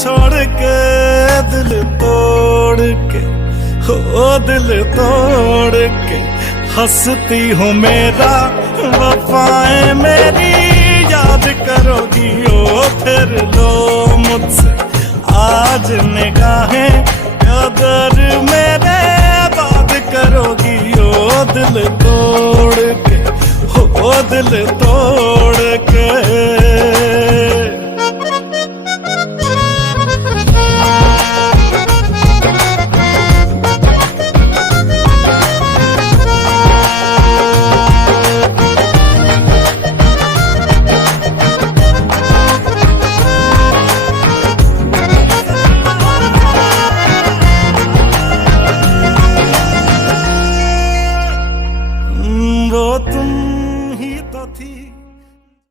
छोड़ के दिल तोड़ के, हो दिल तोड़ के हंसती हूँ मेरा, वफाएं मेरी याद करोगी ओ फिर लो मुझसे आज निगाहें, कदर मेरे बात करोगी ओ दिल तोड़ के, हो दिल तोड़